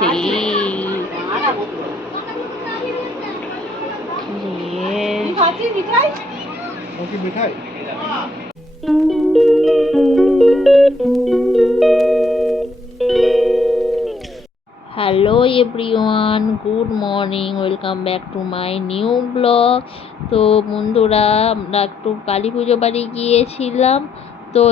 तेल मिठाई hello everyone, good morning, welcome back to my new blog. তো বন্ধুরা, আমরা একটু কালী পুজো বাড়ি গিয়েছিলাম। তো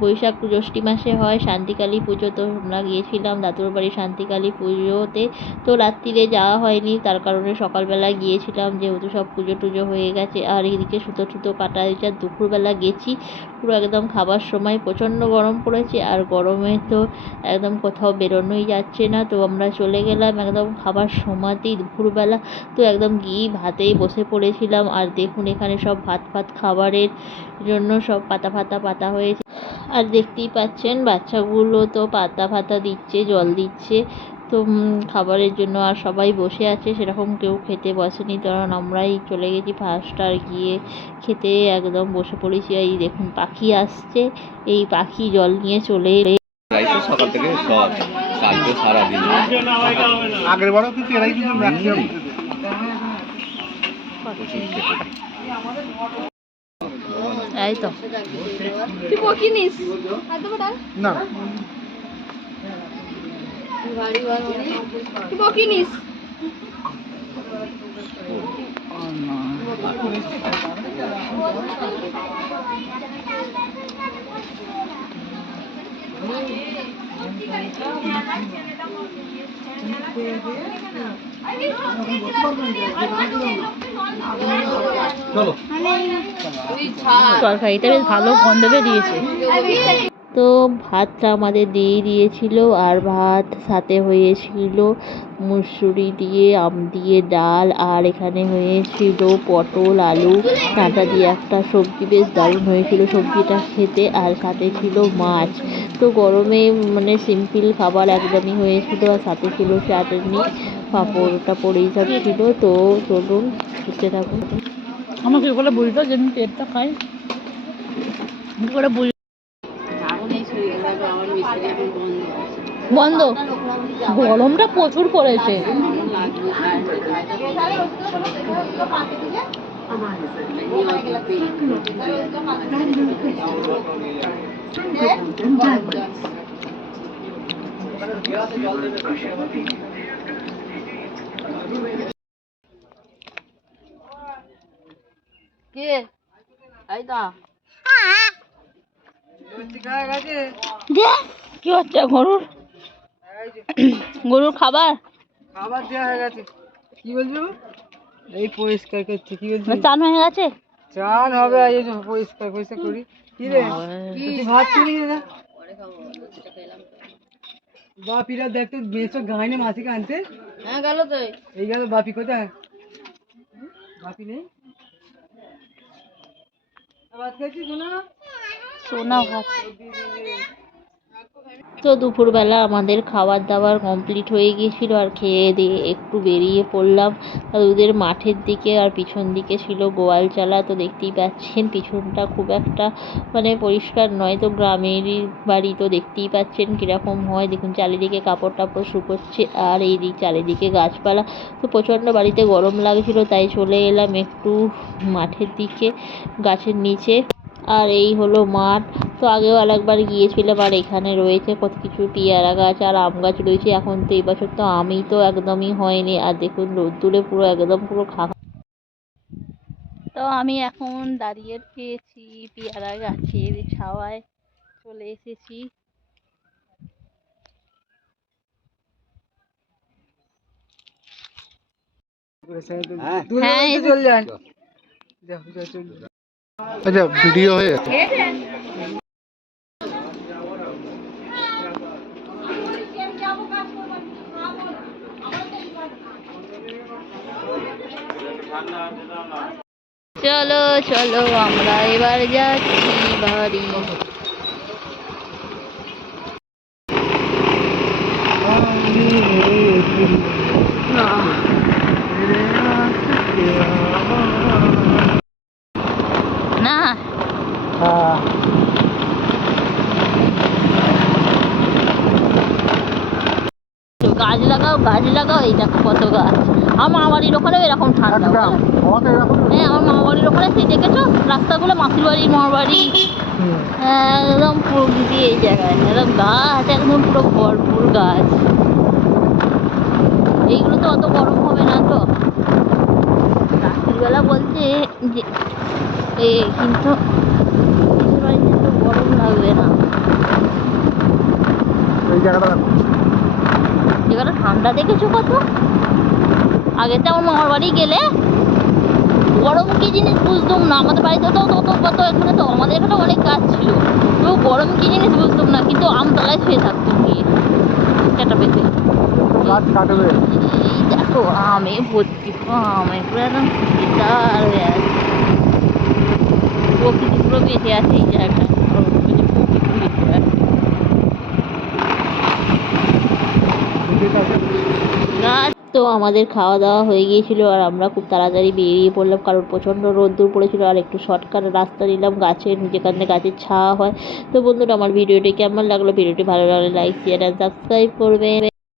বৈশাখ জ্যৈষ্ঠী মাসে হয় শান্তিকালী পুজো, তো আমরা গিয়েছিলাম দাদুর বাড়ি শান্তিকালী পুজোতে। তো রাত্রিরে যাওয়া হয়নি, তার কারণে সকালবেলা গিয়েছিলাম, যেহেতু সব পুজো টুজো হয়ে গেছে। আর এদিকে সুতো টুতো কাটা হয়েছে। আর দুপুরবেলা গেছি, পুরো একদম খাবার সময় প্রচণ্ড গরম পড়েছে, আর গরমে তো একদম কোথাও বেরোনোই যাচ্ছে না। তো আমরা চলে গেলাম একদম খাবার সময়তেই দুপুরবেলা। তো একদম গিয়ে ভাতেই বসে পড়েছিলাম। আর দেখুন এখানে সব ভাত খাবারের জন্য সব পাতা হয়েছে। আর দেখতেই পাচ্ছেন বাচ্চাগুলো তো পাতা দিচ্ছে, জল দিচ্ছে। তো খাবারের জন্য আর সবাই বসে আছে, সেরকম কেউ খেতে বসেনি, কারণ আমরাই চলে গেছি ফার্স্ট। আর গিয়ে খেতে একদম বসে পড়েছি। এই দেখুন পাখি আসছে, এই পাখি জল নিয়ে চলে সকাল থেকে সব কালকে সারাদিন আগের বারও কিন্তু এরাই কিন্তু ম্যাক্সিমাম এই তো তুই বকিনিস না তুই বকিনিস। তরকারিটা বেশ ভালো গন্ধ বেরিয়েছে। তো ভাতটা আমাদের দিয়ে দিয়েছিল, আর ভাত সাথে হয়েছিল মুসুরি দিয়ে আম দিয়ে ডাল, আর এখানে হয়েছিল পটল আলু ডাঁটা দিয়ে একটা সবজি, বেশ দারুণ হয়েছিল সবজিটা খেতে। আর সাথে ছিল মাছ। তো গরমে মানে সিম্পল খাবার একদমই হয়েছিল, আর সাথে ছিল চাটনি, পাঁপড় টাপড় এইসব ছিল। তো চলুন খেতে থাকুন। আমাকে এগুলো বুঝতো যে আমি পেটটা খাই করে বুঝ বন্ধ। গরমটা প্রচুর পড়েছে। কে আইতা কি হচ্ছে গরুর খাবার দেওয়া হয়ে গেছে। কি বলছো? এই পরিষ্কার করছি। কি বলছি? চান হয়ে গেছে? চান হবে, এই যে পরিষ্কার করি। কি রে তুই ভাত কিনি না বাপিরা দেখতো বেশো গাইনে মাসিকে আনতে। হ্যাঁ গেল তো। এই গেল বাপি কোথায়? বাপি নেই। ভাত খেয়েছিস সোনা? সোনা ভাত। তো দুপুরবেলা আমাদের খাবার দাবার কমপ্লিট হয়ে গিয়েছিল, আর খেয়ে দিয়ে একটু বেরিয়ে পড়লাম ওদের মাঠের দিকে। আর পিছন দিকে ছিল গোয়ালচালা। তো দেখতেই পাচ্ছেন পিছনটা খুব একটা মানে পরিষ্কার নয়, তো গ্রামেরই বাড়ি, তো দেখতেই পাচ্ছেন কীরকম হয়। দেখুন চারিদিকে কাপড় টাপড় শুকোচ্ছে, আর এই দিক চারিদিকে গাছপালা। তো প্রচণ্ড বাড়িতে গরম লাগছিল, তাই চলে এলাম একটু মাঠের দিকে গাছের নিচে। আর এই হলো মাঠ। তো আগেও আরেকবার গিয়েছিলাম। আর এখানে রয়েছে কত কিছু পেয়ারা গাছ আর আম গাছ রয়েছে। এখন তো এই বছর তো আমই তো একদমই হয়নি। আর দেখুন রোদ্দুরে পুরো একদম পুরো তো আমি এখন দাঁড়িয়ে পেয়েছি পেয়ারা গাছের ছাওয়ায়, চলে এসেছি। হ্যাঁ চল যান। আচ্ছা ভিডিও হয়ে গেছে। চলো চলো আমরা এবার যাচ্ছি বাড়ি। না গাছ লাগা গাছ লাগাও, এই দেখো কত গাছ। আমার মামা বাড়ির ওখানেও এরকম ঠান্ডা বলো? হ্যাঁ, আমার মামা বাড়ির ওখানে সেই দেখেছো রাস্তাগুলো, মাসির বাড়ি মামার বাড়ি, একদম প্রকৃতি এই জায়গায়, একদম গাছ, একদম পুরো ভরপুর গাছ। এইগুলো তো অত গরম হবে না তো রাত্রিবেলা বলছে যে কিন্তু মাসির বাড়িতে তো গরম লাগবে না, জায়গাটা ঠান্ডা দেখেছো কত। আগে তো আমার মামার বাড়ি গেলে গরম কি জিনিস বুঝতাম না, আমাদের বাড়িতে তো কত এখানে তো আমাদের এখানে অনেক গাছ ছিল, তো গরম কি জিনিস বুঝতাম না, কিন্তু আমতলায় শুয়ে থাকতাম গিয়ে চাটা পেতে। এই দেখো আমে ভর্তি, আমে পুরো একদম বিশাল হয়ে আছে, প্রকৃতি পুরো বেঁচে আছে এই জায়গায়, গাছ। তো আমাদের খাওয়া দাওয়া হয়ে গিয়েছিল আর আমরা খুব তাড়াতাড়ি বেরিয়ে পড়লাম, কারণ প্রচণ্ড রোদ্দুর পড়েছিল আর একটু শর্টকাট রাস্তা নিলাম গাছের, যেখানে গাছের ছাওয়া হয়। তো বন্ধুরা, আমার ভিডিওটি কেমন লাগলো, ভিডিওটি ভালো লাগলে লাইক শেয়ার অ্যান্ড সাবস্ক্রাইব করবে।